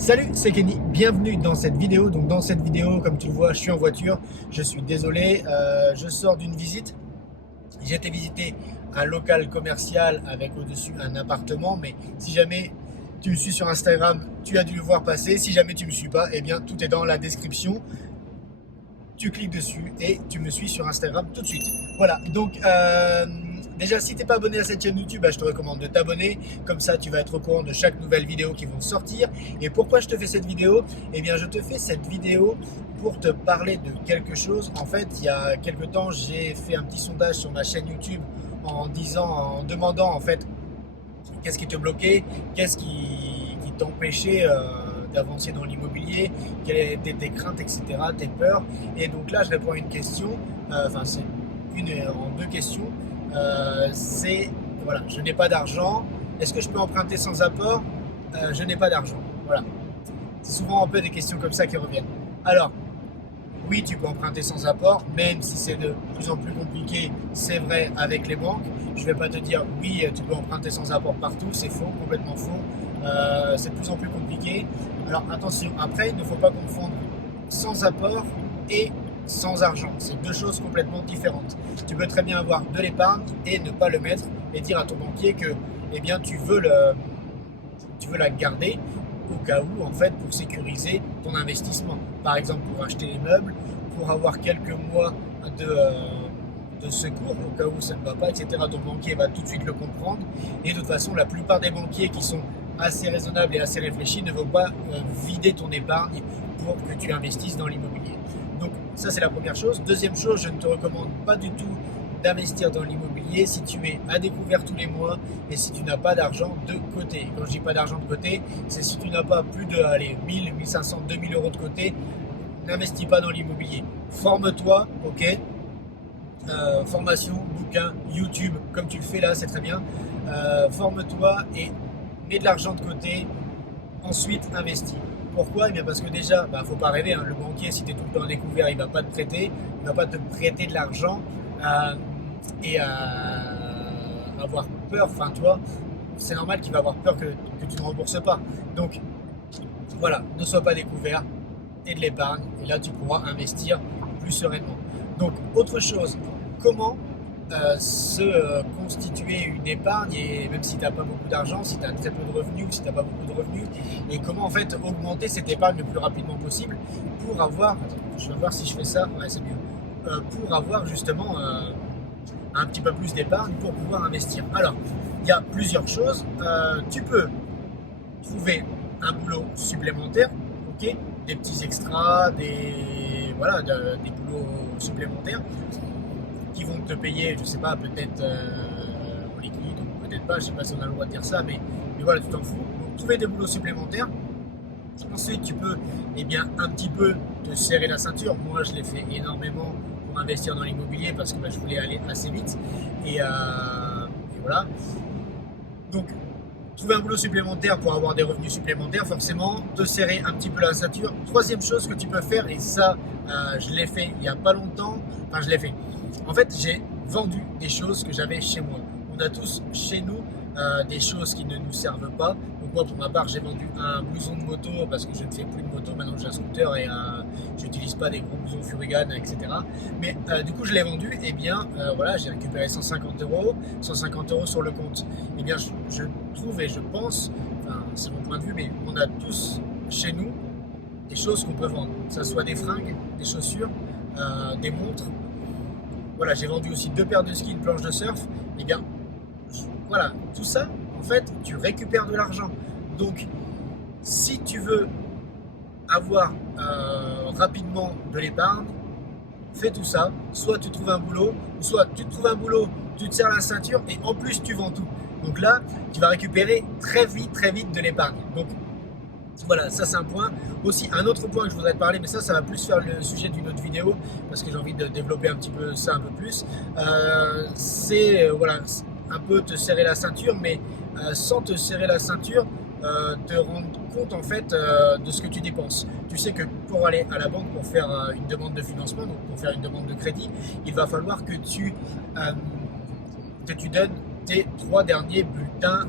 Salut, c'est Kenny, bienvenue dans cette vidéo. Donc dans cette vidéo, comme tu le vois, je suis en voiture, je suis désolé, je sors d'une visite. J'ai été visiter un local commercial avec au-dessus un appartement, mais si jamais tu me suis sur Instagram, tu as dû le voir passer. Si jamais tu ne me suis pas, eh bien tout est dans la description. Tu cliques dessus et tu me suis sur Instagram tout de suite. Voilà, donc déjà si tu n'es pas abonné à cette chaîne YouTube, je te recommande de t'abonner. Comme ça, tu vas être au courant de chaque nouvelle vidéo qui vont sortir. Et pourquoi je te fais cette vidéo? Eh bien, je te fais cette vidéo pour te parler de quelque chose. En fait, il y a quelques temps, j'ai fait un petit sondage sur ma chaîne YouTube en demandant en fait qu'est-ce qui te bloquait, qu'est-ce qui t'empêchait d'avancer dans l'immobilier, quelles étaient tes craintes, etc., tes peurs. Et donc là, je réponds à une question, c'est en deux questions. C'est, voilà, je n'ai pas d'argent. Est-ce que je peux emprunter sans apport? Je n'ai pas d'argent. Voilà. C'est souvent un peu des questions comme ça qui reviennent. Alors, oui, tu peux emprunter sans apport, même si c'est de plus en plus compliqué, c'est vrai avec les banques. Je ne vais pas te dire oui, tu peux emprunter sans apport partout, c'est faux, complètement faux. C'est de plus en plus compliqué. Alors attention, après, il ne faut pas confondre sans apport et sans argent. C'est deux choses complètement différentes. Tu peux très bien avoir de l'épargne et ne pas le mettre et dire à ton banquier que eh bien, tu veux la garder au cas où, en fait, pour sécuriser ton investissement. Par exemple, pour acheter les meubles, pour avoir quelques mois de secours au cas où ça ne va pas, etc. Ton banquier va tout de suite le comprendre. Et de toute façon, la plupart des banquiers qui sont assez raisonnables et assez réfléchis ne vont pas vider ton épargne pour que tu investisses dans l'immobilier. Donc ça, c'est la première chose. Deuxième chose, je ne te recommande pas du tout d'investir dans l'immobilier si tu es à découvert tous les mois et si tu n'as pas d'argent de côté. Quand je dis pas d'argent de côté, c'est si tu n'as pas plus de 1000, 1500, 2000 euros de côté, n'investis pas dans l'immobilier. Forme-toi, ok, formation, bouquin, YouTube, comme tu le fais là, c'est très bien. Forme-toi et mets de l'argent de côté, ensuite investis. Pourquoi? Eh bien parce que déjà, faut pas rêver, hein, le banquier, si tu es tout le temps à découvert, il va pas te prêter, il va pas te prêter de l'argent et avoir peur, enfin tu vois, c'est normal qu'il va avoir peur que tu ne rembourses pas. Donc voilà, ne sois pas découvert et de l'épargne, et là tu pourras investir plus sereinement. Donc autre chose, comment se constituer une épargne, et même si tu n'as pas beaucoup d'argent, si tu as très peu de revenus ou si tu n'as pas beaucoup de revenus, et comment en fait augmenter cette épargne le plus rapidement possible pour avoir, je vais voir si je fais ça, ouais c'est mieux, pour avoir justement un petit peu plus d'épargne pour pouvoir investir. Alors, il y a plusieurs choses. Tu peux trouver un boulot supplémentaire, ok, des petits extras, des boulots supplémentaires qui vont te payer, je sais pas, peut-être en liquide ou peut-être pas, je sais pas si on a le droit de dire ça, mais voilà, tu t'en fous. Donc, trouver des boulots supplémentaires. Ensuite, tu peux un petit peu te serrer la ceinture. Moi, je l'ai fait énormément pour investir dans l'immobilier parce que je voulais aller assez vite. Et voilà. Donc, trouver un boulot supplémentaire pour avoir des revenus supplémentaires, forcément, te serrer un petit peu la ceinture. Troisième chose que tu peux faire, et ça, je l'ai fait il n'y a pas longtemps, enfin, je l'ai fait. En fait, j'ai vendu des choses que j'avais chez moi. On a tous chez nous des choses qui ne nous servent pas. Donc moi, pour ma part, j'ai vendu un blouson de moto parce que je ne fais plus de moto, maintenant j'ai un scooter et je n'utilise pas des gros blousons Furigane, etc. Mais du coup, je l'ai vendu, et voilà, j'ai récupéré 150 euros, 150 euros sur le compte. Et bien, je trouve et je pense, enfin, c'est mon point de vue, mais on a tous chez nous des choses qu'on peut vendre, que ce soit des fringues, des chaussures, des montres. Voilà, j'ai vendu aussi 2 paires de skis, une planche de surf. Et bien, voilà, tout ça, en fait, tu récupères de l'argent. Donc, si tu veux avoir rapidement de l'épargne, fais tout ça. Soit tu trouves un boulot, soit tu trouves un boulot, tu te serres la ceinture et en plus tu vends tout. Donc là, tu vas récupérer très vite de l'épargne. Donc voilà, ça c'est un point. Aussi, un autre point que je voudrais te parler, mais ça va plus faire le sujet d'une autre vidéo parce que j'ai envie de développer un petit peu ça un peu plus. C'est voilà, un peu te serrer la ceinture, mais sans te serrer la ceinture, te rendre compte en fait de ce que tu dépenses. Tu sais que pour aller à la banque pour faire une demande de financement, donc pour faire une demande de crédit, il va falloir que tu donnes tes 3 derniers bulletins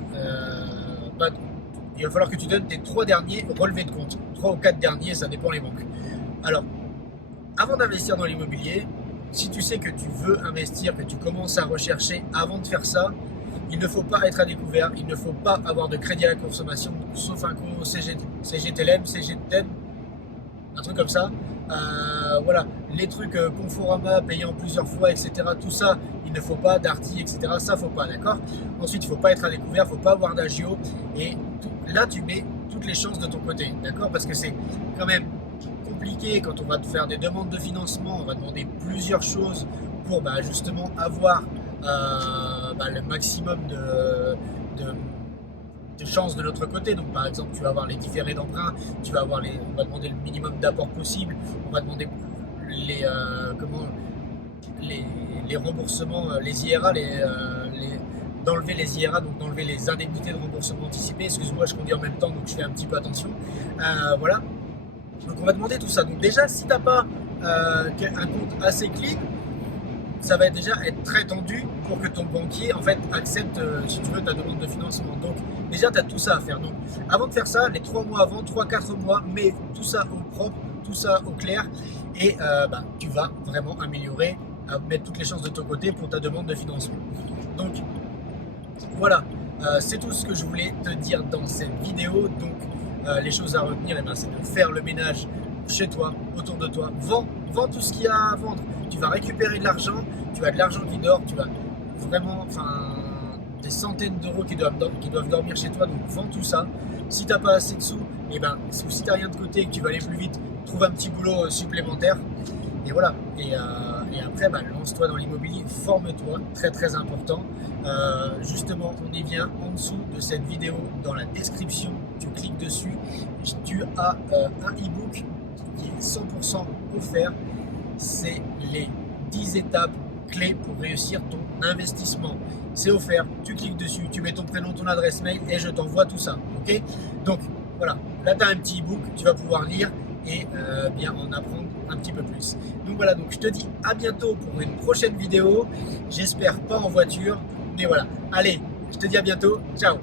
il va falloir que tu donnes tes 3 derniers relevés de compte. 3 ou 4 derniers, ça dépend les banques. Alors, avant d'investir dans l'immobilier, si tu sais que tu veux investir, que tu commences à rechercher avant de faire ça, il ne faut pas être à découvert, il ne faut pas avoir de crédit à la consommation, sauf un co CGTLM, CGTM, un truc comme ça. Voilà, les trucs Conforama, payant plusieurs fois, etc. Tout ça, il ne faut pas, Darty, etc. Ça, faut pas, d'accord. Ensuite, il ne faut pas être à découvert, il ne faut pas avoir d'agio. Et là, tu mets toutes les chances de ton côté, d'accord. Parce que c'est quand même compliqué quand on va te faire des demandes de financement, on va demander plusieurs choses pour justement avoir le maximum de chances de notre côté. Donc par exemple, tu vas avoir les différés d'emprunt, tu vas avoir on va demander le minimum d'apport possible, on va demander les remboursements, les IRA, d'enlever les IRA, donc d'enlever les indemnités de remboursement anticipé. Excuse-moi, je conduis en même temps, donc je fais un petit peu attention. Voilà. Donc on va demander tout ça. Donc déjà, si tu n'as pas un compte assez clean, ça va déjà être très tendu pour que ton banquier en fait accepte, si tu veux, ta demande de financement. Donc déjà, tu as tout ça à faire. Donc avant de faire ça, les 3 mois avant, 3-4 mois, mets tout ça au propre, tout ça au clair, et tu vas vraiment améliorer, mettre toutes les chances de ton côté pour ta demande de financement. Donc voilà, c'est tout ce que je voulais te dire dans cette vidéo. Donc les choses à retenir, c'est de faire le ménage chez toi, autour de toi. Vends tout ce qu'il y a à vendre. Tu vas récupérer de l'argent, tu as de l'argent qui dort, tu vas vraiment, des centaines d'euros qui doivent dormir chez toi. Donc vends tout ça. Si tu n'as pas assez de sous, ou si tu n'as rien de côté et que tu vas aller plus vite, trouve un petit boulot supplémentaire. Et voilà. Et après, lance-toi dans l'immobilier, forme-toi, très très important. Justement, on y vient en dessous de cette vidéo, dans la description, tu cliques dessus, tu as un e-book qui est 100% offert. C'est les 10 étapes clés pour réussir ton investissement. C'est offert, tu cliques dessus, tu mets ton prénom, ton adresse mail et je t'envoie tout ça. Ok? Donc voilà, là tu as un petit e-book, tu vas pouvoir lire et en apprendre un petit peu plus. Donc voilà, donc je te dis à bientôt pour une prochaine vidéo. J'espère pas en voiture, mais voilà. Allez, je te dis à bientôt. Ciao!